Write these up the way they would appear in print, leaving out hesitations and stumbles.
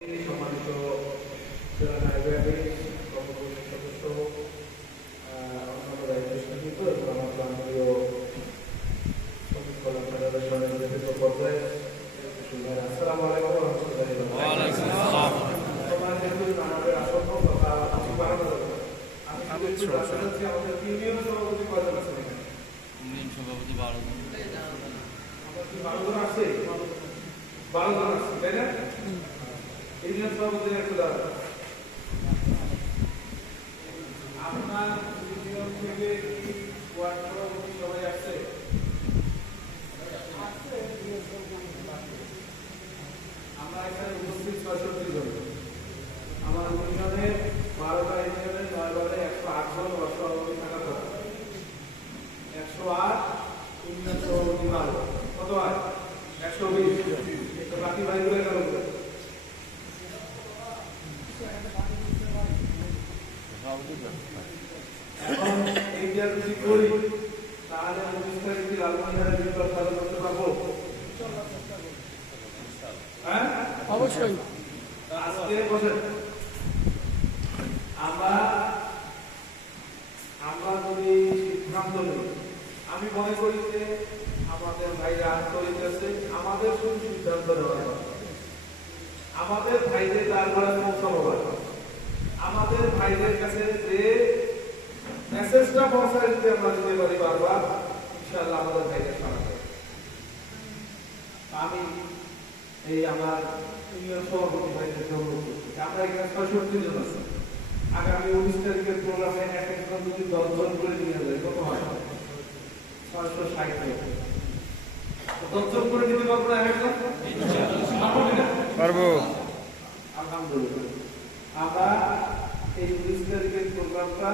সম্মানিত জেলা নায়ক সদস্য অন্যান্য দায়িত্বশীল এবং আমার প্রান্তীয় শ্রমিক কল্যাণ ফেডারেশনের বিভিন্ন পর্যায়ে আসসালামু আলাইকুম ওয়া রাহমাতুল্লাহি ওয়া বারাকাতুহু। আমাদের আসন্ন কথা আমি বাড়ানো যাবে না। আমি আমাদের ইউনিয়ন সভাপতি কয়জন আছেন এখানে? ইউনিয়ন সভাপতি 12 জন। আমরা কি 12 জন আছে? 12 জন আছে, তাই না? ইউনিয়ন সভাপতি একটু দাঁড়ান। আপনার ইউনিয়ন থেকে ওয়ার্ড সভাপতি সবাই আসছে? আমরা এখানে উপস্থিত 66 জন। আমার ইউনিয়নে 12টা ইউনিয়নে 9 108 জন ওয়ার্ড সভাপতি থাকা কথা। 108 ইউনিয়ন সভাপতি মাল কত হয়? 120। তো বাকি ভাইগুলো গেল এখন এইটা যদি করি তাহলে 19 তারিখে লালমনিরহাটের বিপ্লব চালু করতে পারবো? হ্যাঁ, অবশ্যই। আজকে বসেন আমরা যদি সিদ্ধান্ত নিই, আমি মনে করি যে আমাদের ভাইরা আন্তরিক আছে, আমাদের শুধু সিদ্ধান্ত নেওয়া হয়, আমাদের ভাইদের তারপরে পৌঁছানো হয়, আমাদের ভাইদের কাছে যে মেসেজটা পৌঁছায় দিতে আমরা দিতে পারি বারবার, ইনশাআল্লাহ আমাদের ভাইদের সারা হবে। আমি এই আমার ইউনিয়ন সভাপতি ভাইদের জন্য আমরা এখানে 66 জন আছি। আগামী 19 তারিখের প্রোগ্রামে এক একজন যদি 10 জন করে নিয়ে যায় কত হয়? 660 জন। 10 জন করে নিতে পারবো না একজন? পারবো। আলহামদুলিল্লাহ। আমরা এই 19 তারিখের প্রোগ্রামটা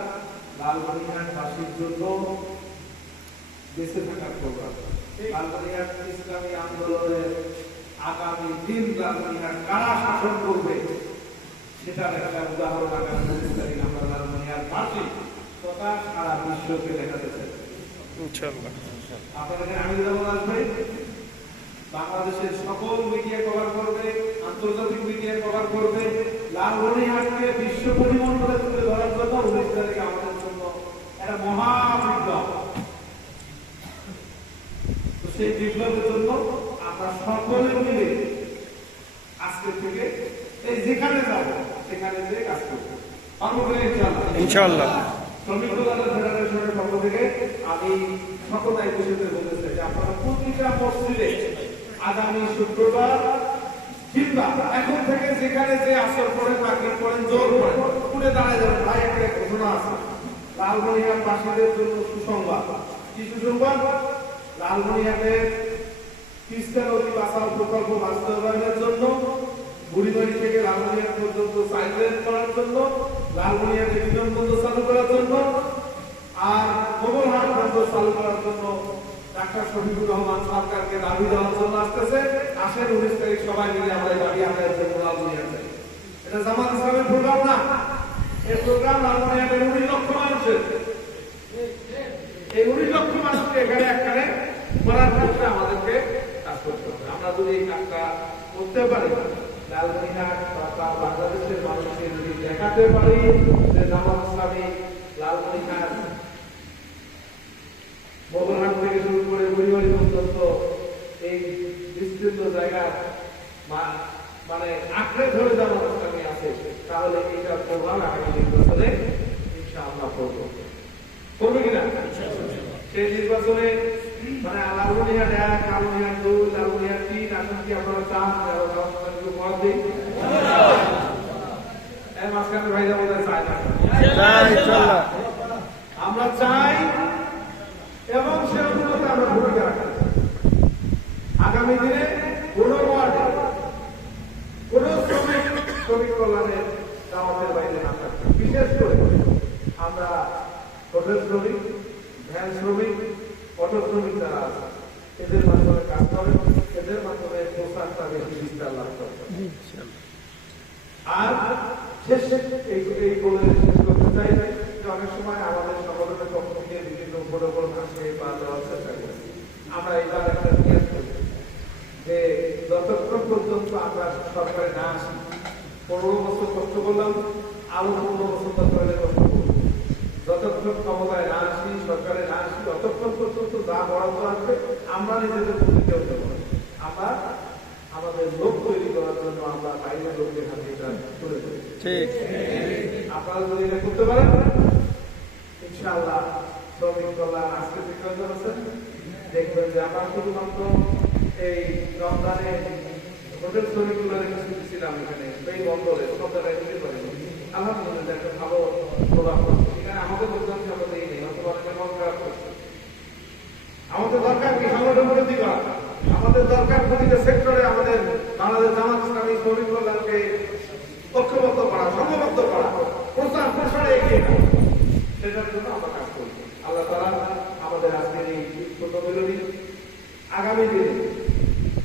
লালমনিরহাটবাসীর জন্য বেঁচে থাকার প্রোগ্রাম। লালমনিরহাট ইসলামী আন্দোলনের আগামী দিন লালমনিরহাট কারা শাসন করবে সেটার একটা উদাহরণ আগামী 19 তারিখ আমরা লালমনিরহাটবাসী তথা সারা বিশ্বকে দেখাতে চাই ইনশাআল্লাহ। আপনাদের আমি যেমন আসবে, বাংলাদেশের সকল মিডিয়া কভার করবে, আন্তর্জাতিক মিডিয়া কভার করবে, লালমনিরহাটকে বিশ্ব পরিমণ্ডলে তুলে ধরার জন্য 19 তারিখে আমাদের জন্য একটা মহা বিপ্লব। তো সেই বিপ্লবের জন্য আমরা সকলে মিলে আজকে থেকে এই যেখানে যাব সেখানে যে কাজ করবো, পারবো কিনা ইনশাআল্লাহ। শ্রমিক কল্যাণ ফেডারেশনের পক্ষ থেকে আমি সকল দায়িত্বশীলদের বলতে চাই যে আপনারা প্রতিটা মসজিদে আগামী শুক্রবার কিংবা এখন থেকে যেখানে যে আসর করেন মাগরিব করেন জোর করেন উঠে দাঁড়ায় যাবেন। ভাই একটা ঘোষণা আছে লালমনিরহাটবাসীদের জন্য সুসংবাদ। কি সুসংবাদ? লালমনিরহাটের তিস্তা নদী বাঁচাও প্রকল্প বাস্তবায়নের জন্য, বুড়িমারি থেকে লালমনিরহাট পর্যন্ত সাইড করার জন্য, লালমনিরহাটে বিমানবন্দর চালু করার জন্য, আর মোগলহাট বন্দর চালু করার জন্য ডাক্তার শফিকুর রহমান সরকারকে দাবি দেওয়ার জন্য আসতেছে। আসেন 19 তারিখ সবাই মিলে আমরা দাবি আদায়ের জন্য লালমনিরহাটে। এটা জামাত ইসলামের প্রোগ্রাম না, এই প্রোগ্রাম লালমনিরহাটের 19 লক্ষ মানুষের। এই 19 লক্ষ মানুষকে এখানে একখানে করার ক্ষেত্রে আমাদেরকে কাজ করতে হবে। আমরা যদি এই কাজটা করতে পারি, লালমনিরহাট বা বাংলাদেশের মানুষকে যদি দেখাতে পারি যে জামাত ইসলামী লালমনিরহাট মোগলহাট থেকে শুরু করে বুড়িমারি পর্যন্ত এই বিস্তৃত জায়গা মানে আঁকড়ে ধরে জামাত ইসলামী আছে, তাহলে এইটা প্রভাব আগামী নির্বাচনে ইনশাআল্লাহ করবো। করবে কিনা? সেই নির্বাচনে মানে লালমনিরহাট 1, লালমনিরহাট 2, লালমনিরহাট 3 আসন কি আপনারা চান? মত দিন। মাঝখানে ভাইরা বোধ হয় চায় না। আমরা চাই এবং সে অনুপাতে আমরা ভূমিকা রাখি। আগামী দিনে কোনো ওয়ার্ডে কোনো শ্রমিক কল্যাণের দাওয়াতের বাইরে না থাকবে। বিশেষ করে আমরা হোটেল শ্রমিক, ভ্যান শ্রমিক, অটো শ্রমিক যারা আছে এদের মাধ্যমে কাজ করে, এদের মাধ্যমে প্রস্তাবটা বেশি বিস্তার লাভ করে। আর শেষ এই বলে শেষ করতে চাই যে অনেক সময় আমাদের সংগঠনের পক্ষ থেকে বিভিন্ন প্রোটোকল আসে বা দেওয়ার চেষ্টা করি। আমরা এবার একটা নিয়োগ করি যে যতক্ষণ পর্যন্ত আমরা সরকারে না আসি 15 বছর কষ্ট করলাম, আরো 15 বছর দরকারে কষ্ট করবো। যতক্ষণ ক্ষমতায় না আসি, সরকারে না আসি, ততক্ষণ পর্যন্ত যা বরাদ্দ আসবে আমরা নিজেদের প্রতিজ্ঞা হতে পারি। আমরা আমাদের লোক তৈরি করার জন্য আমরা বাইরের লোকদের হাতে এটা করে দেবো। ঠিক। আপনারা যদি এটা করতে পারেন, ইনশাআল্লাহ শ্রমিক কল্যাণ আজকে বিক্রয় করেছেন, দেখবেন যে আমরা শুধুমাত্র এই রমজানে হোটেল শ্রমিকগুলো ছিলাম এখানে এই বন্দরে সব জায়গায় দিতে পারি। আলহামদুলিল্লাহ একটা ভালো প্রভাব পড়ছে। এখানে আমাদের অধিকাংশ আমাদের এই নেই, অথবা অনেকে মন খারাপ করছে। আমাদের দরকার কি সংগঠন বৃদ্ধি করা, আমাদের দরকার প্রতিটা সেক্টরে আমাদের বাংলাদেশ জামাত ইসলামী শ্রমিক কল্যাণকে ঐক্যবদ্ধ করা, সংঘবদ্ধ করা, প্রচার প্রসারে এগিয়ে নেওয়া। সেটার জন্য আমরা কাজ করছি। আল্লাহ তাআলা আমাদের আজকের এই ছোট বিরোধী আগামী দিনে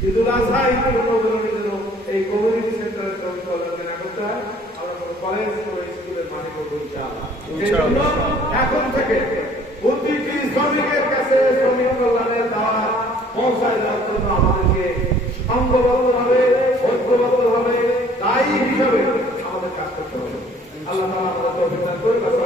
ঈদুল আজহা বিরোধী যেন এই কমিউনিটি সেন্টারের শ্রমিক কল্যাণকে না করতে হয়, আমরা কোনো কলেজ কোনো স্কুলের মাঠে করবো ইনশাআল্লাহ। এই জন্য এখন থেকে প্রতিটি শ্রমিকের কাছে শ্রমিক কল্যাণের দাওয়াত পৌঁছায় দেওয়ার জন্য আমাদেরকে সংঘবদ্ধভাবে ঐক্যবদ্ধভাবে দায়ী হিসাবে আমাদের কাজ করতে হবে। আল্লাহ তাআলা আমাদের তৌফিক দান করুন।